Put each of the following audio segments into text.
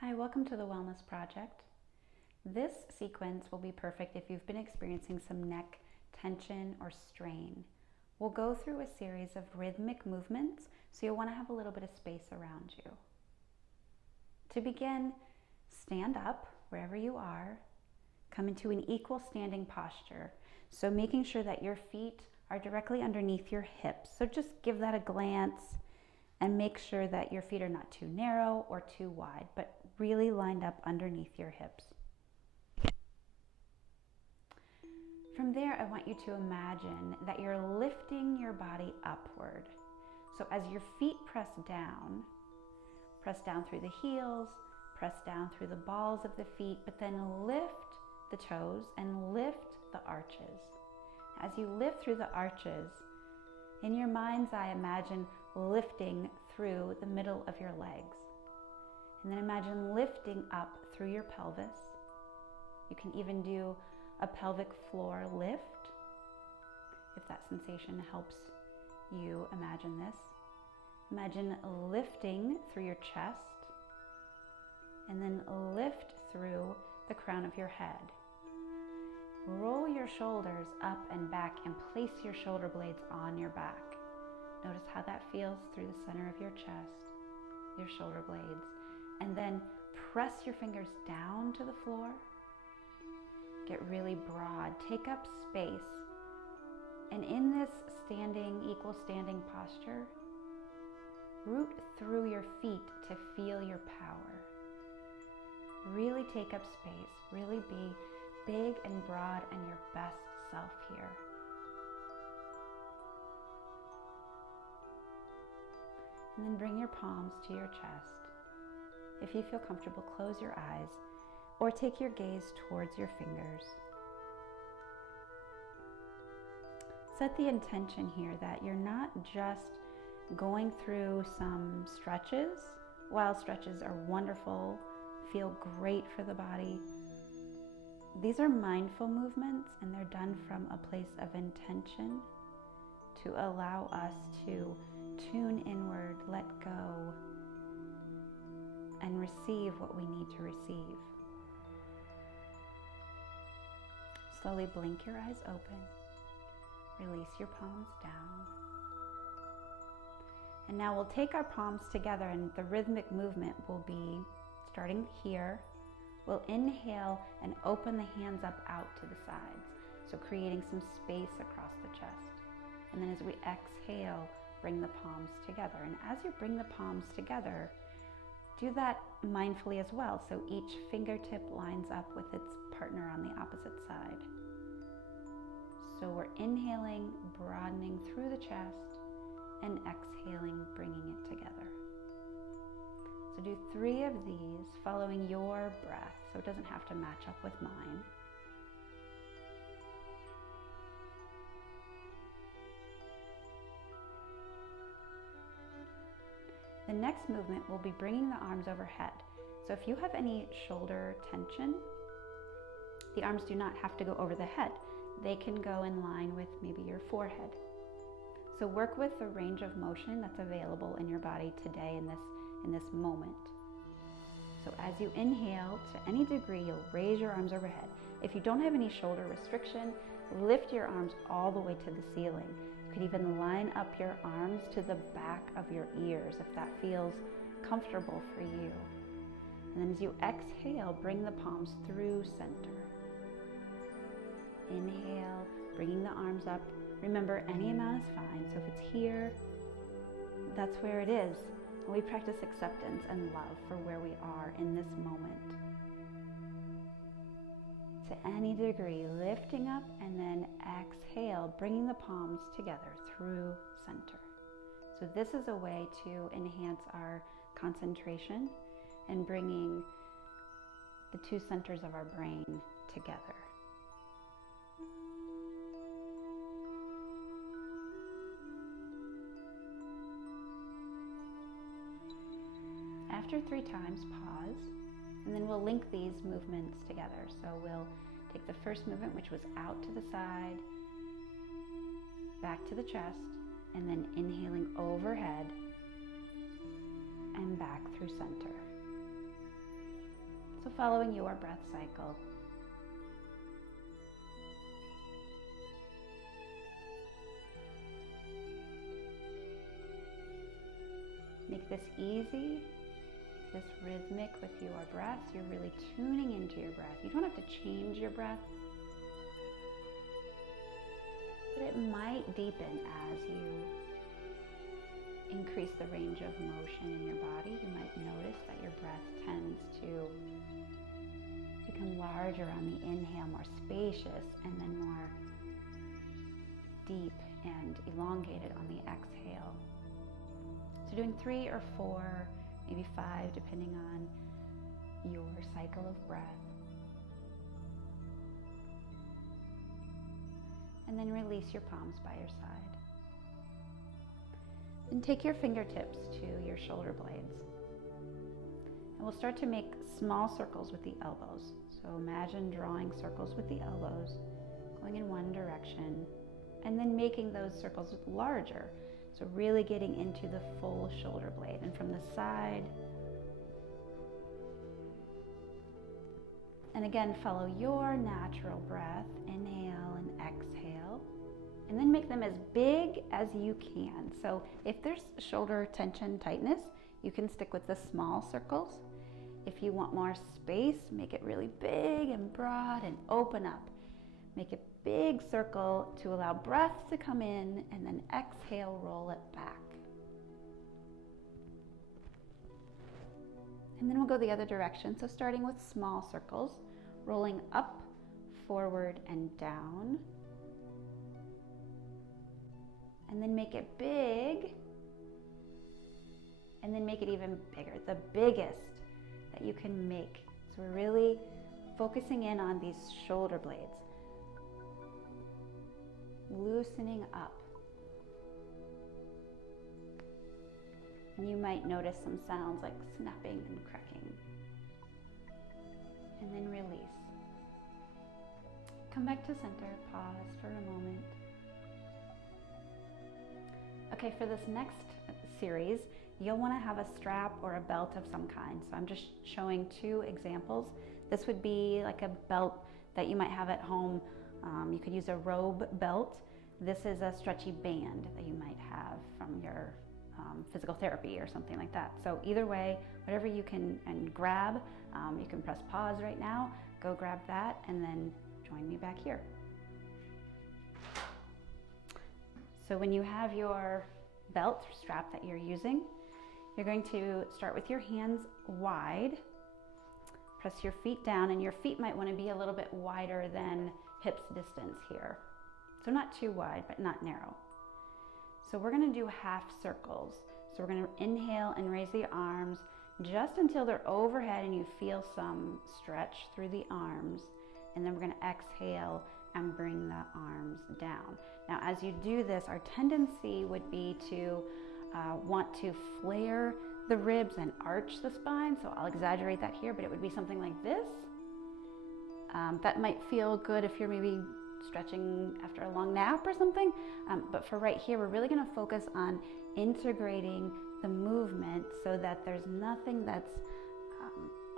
Hi, welcome to the Wellness Project. This sequence will be perfect if you've been experiencing some neck tension or strain. We'll go through a series of rhythmic movements, so you'll want to have a little bit of space around you. To begin, stand up wherever you are. Come into an equal standing posture, so making sure that your feet are directly underneath your hips. So just give that a glance and make sure that your feet are not too narrow or too wide, but really lined up underneath your hips. From there, I want you to imagine that you're lifting your body upward. So as your feet press down through the heels, press down through the balls of the feet, but then lift the toes and lift the arches. As you lift through the arches, in your mind's eye, imagine lifting through the middle of your legs. And then imagine lifting up through your pelvis. You can even do a pelvic floor lift if that sensation helps you imagine this. Imagine lifting through your chest and then lift through the crown of your head. Roll your shoulders up and back and place your shoulder blades on your back. Notice how that feels through the center of your chest, your shoulder blades. And then press your fingers down to the floor. Get really broad. Take up space. And in this equal standing posture, root through your feet to feel your power. Really take up space. Really be big and broad and your best self here. And then bring your palms to your chest. If you feel comfortable, close your eyes or take your gaze towards your fingers. Set the intention here that you're not just going through some stretches. While stretches are wonderful, feel great for the body, these are mindful movements and they're done from a place of intention to allow us to tune inward, let go, and receive what we need to receive. Slowly blink your eyes open. Release your palms down. And now we'll take our palms together and the rhythmic movement will be starting here. We'll inhale and open the hands up out to the sides, so creating some space across the chest. And then as we exhale, bring the palms together. And as you bring the palms together, do that mindfully as well, so each fingertip lines up with its partner on the opposite side. So we're inhaling, broadening through the chest, and exhaling, bringing it together. So do 3 of these, following your breath, so it doesn't have to match up with mine. The next movement will be bringing the arms overhead. So if you have any shoulder tension, the arms do not have to go over the head. They can go in line with maybe your forehead. So work with the range of motion that's available in your body today in this moment. So as you inhale, to any degree, you'll raise your arms overhead. If you don't have any shoulder restriction, lift your arms all the way to the ceiling. You could even line up your arms to the back of your ears if that feels comfortable for you. And then as you exhale, bring the palms through center. Inhale, bringing the arms up. Remember, any amount is fine. So if it's here, that's where it is. And we practice acceptance and love for where we are in this moment. To any degree, lifting up and then exhale, bringing the palms together through center. So this is a way to enhance our concentration and bringing the 2 centers of our brain together. After 3 times, pause, and then we'll link these movements together. So we'll take the first movement, which was out to the side, back to the chest, and then inhaling overhead and back through center. So following your breath cycle. Make this easy, this rhythmic with your breath. You're really tuning into your breath. You don't have to change your breath, but it might deepen as you increase the range of motion in your body. You might notice that your breath tends to become larger on the inhale, more spacious, and then more deep and elongated on the exhale. So doing 3 or 4, maybe 5, depending on your cycle of breath. And then release your palms by your side. And take your fingertips to your shoulder blades. And we'll start to make small circles with the elbows. So imagine drawing circles with the elbows, going in one direction, and then making those circles larger. So really getting into the full shoulder blade. And from the side, and again, follow your natural breath. Inhale and exhale. And then make them as big as you can. So if there's shoulder tension, tightness, you can stick with the small circles. If you want more space, make it really big and broad and open up. Make a big circle to allow breath to come in, and then exhale, roll it back. And then we'll go the other direction. So starting with small circles, rolling up, forward, and down. And then make it big, and then make it even bigger, the biggest that you can make. So we're really focusing in on these shoulder blades, loosening up. And you might notice some sounds like snapping and cracking. And then release. Come back to center, pause for a moment. Okay, for this next series, you'll want to have a strap or a belt of some kind. So I'm just showing 2 examples. This would be like a belt that you might have at home. You could use a robe belt. This is a stretchy band that you might have from your physical therapy or something like that. So either way, whatever you can and grab, you can press pause right now, go grab that, and then join me back here. So when you have your belt or strap that you're using, you're going to start with your hands wide, press your feet down, and your feet might want to be a little bit wider than hips distance here. So not too wide, but not narrow. So we're going to do half circles. So we're going to inhale and raise the arms just until they're overhead and you feel some stretch through the arms. And then we're going to exhale and bring the arms down. Now, as you do this, our tendency would be to want to flare the ribs and arch the spine. So I'll exaggerate that here, but it would be something like this. That might feel good if you're maybe stretching after a long nap or something. But for right here, we're really going to focus on integrating the movement so that there's nothing that's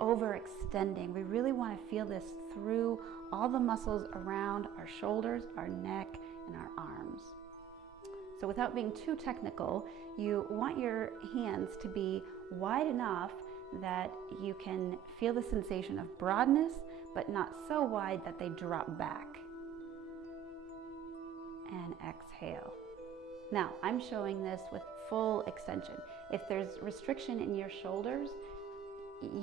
overextending. We really want to feel this through all the muscles around our shoulders, our neck, and our arms. So without being too technical, you want your hands to be wide enough that you can feel the sensation of broadness, but not so wide that they drop back. And exhale. Now, I'm showing this with full extension. If there's restriction in your shoulders,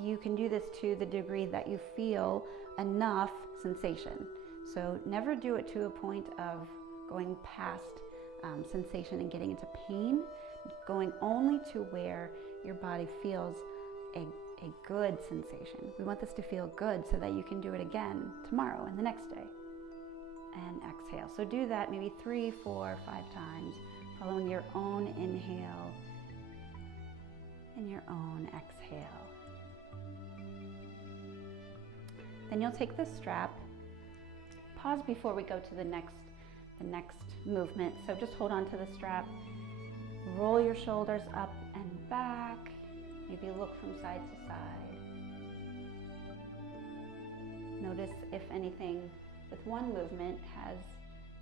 you can do this to the degree that you feel enough sensation. So never do it to a point of going past sensation and getting into pain, going only to where your body feels a good sensation. We want this to feel good so that you can do it again tomorrow and the next day. And exhale. So do that maybe 3, 4, 5 times, following your own inhale and your own exhale. Then you'll take the strap, pause before we go to the next movement. So just hold on to the strap, roll your shoulders up and back, maybe look from side to side. Notice if anything with one movement has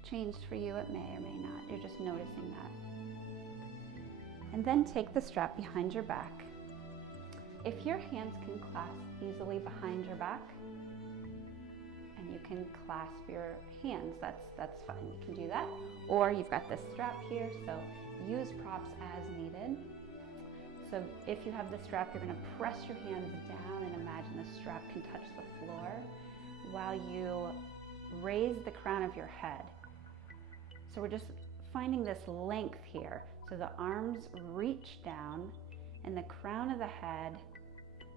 changed for you. It may or may not. You're just noticing that. And then take the strap behind your back. If your hands can clasp easily behind your back, and you can clasp your hands, that's fine. You can do that. Or you've got this strap here, so use props as needed. So if you have the strap, you're going to press your hands down and imagine the strap can touch the floor while you raise the crown of your head. So we're just finding this length here. So the arms reach down and the crown of the head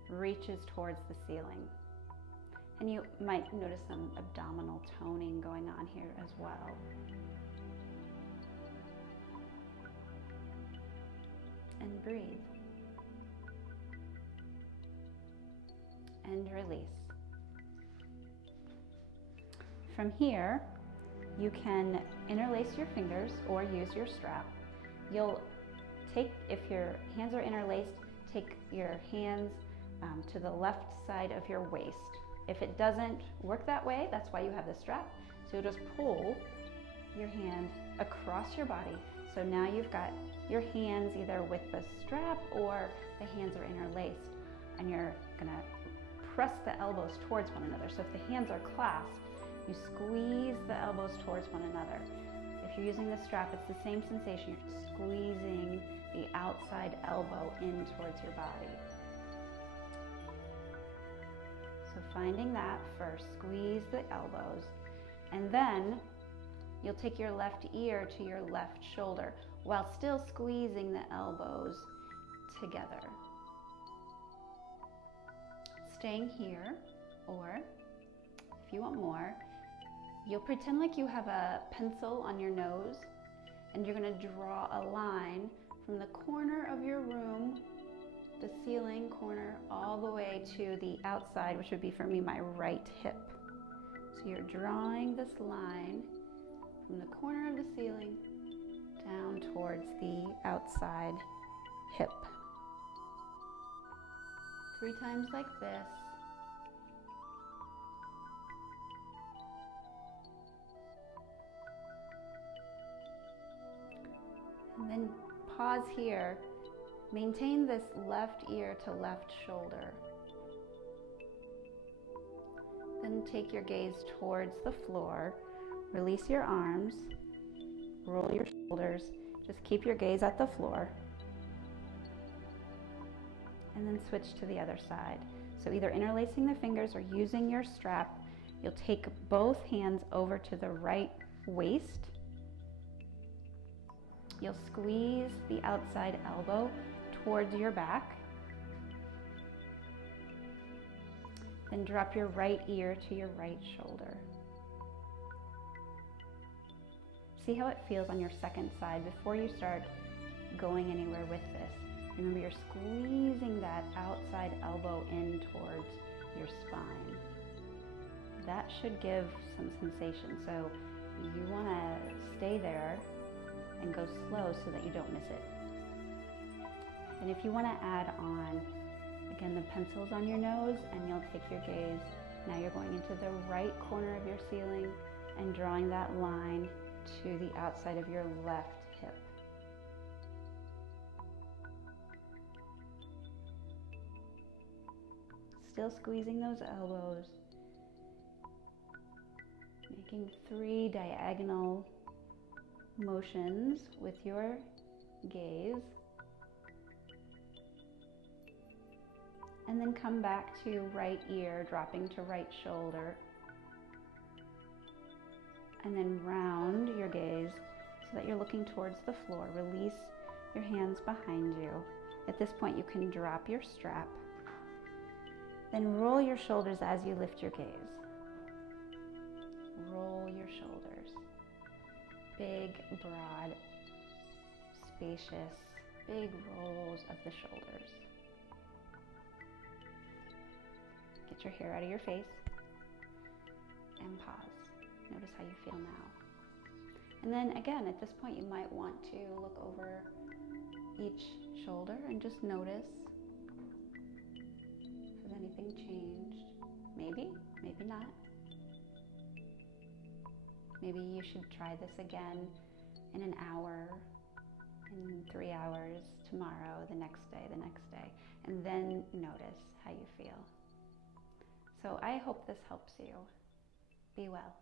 reaches towards the ceiling. And you might notice some abdominal toning going on here as well. And breathe. And release. From here, you can interlace your fingers or use your strap. You'll take, if your hands are interlaced, take your hands to the left side of your waist. If it doesn't work that way, that's why you have the strap. So you'll just pull your hand across your body. So now you've got your hands either with the strap or the hands are interlaced, and you're gonna press the elbows towards one another. So if the hands are clasped, you squeeze the elbows towards one another. If you're using the strap, it's the same sensation. You're squeezing the outside elbow in towards your body. So finding that first, squeeze the elbows, and then you'll take your left ear to your left shoulder while still squeezing the elbows together. Staying here, or if you want more, you'll pretend like you have a pencil on your nose, and you're going to draw a line from the corner of your room, the ceiling corner, all the way to the outside, which would be for me my right hip. So you're drawing this line from the corner of the ceiling down towards the outside hip. 3 times like this. And then pause here. Maintain this left ear to left shoulder. Then take your gaze towards the floor. Release your arms. Roll your shoulders. Just keep your gaze at the floor. And then switch to the other side. So either interlacing the fingers or using your strap, you'll take both hands over to the right waist. You'll squeeze the outside elbow towards your back. Then drop your right ear to your right shoulder. See how it feels on your second side before you start going anywhere with this. Remember, you're squeezing that outside elbow in towards your spine. That should give some sensation. So you want to stay there and go slow so that you don't miss it. And if you want to add on, again, the pencil's on your nose, and you'll take your gaze. Now you're going into the right corner of your ceiling and drawing that line to the outside of your left hip. Still squeezing those elbows, making 3 diagonal motions with your gaze. And then come back to right ear, dropping to right shoulder. And then round your gaze so that you're looking towards the floor. Release your hands behind you. At this point, you can drop your strap. Then roll your shoulders as you lift your gaze. Roll your shoulders. Big, broad, spacious, big rolls of the shoulders. Get your hair out of your face and pause. Notice how you feel now. And then again, at this point, you might want to look over each shoulder and just notice, has anything changed? Maybe, maybe not. Maybe you should try this again in an hour, in 3 hours, tomorrow, the next day, and then notice how you feel. So I hope this helps you. Be well.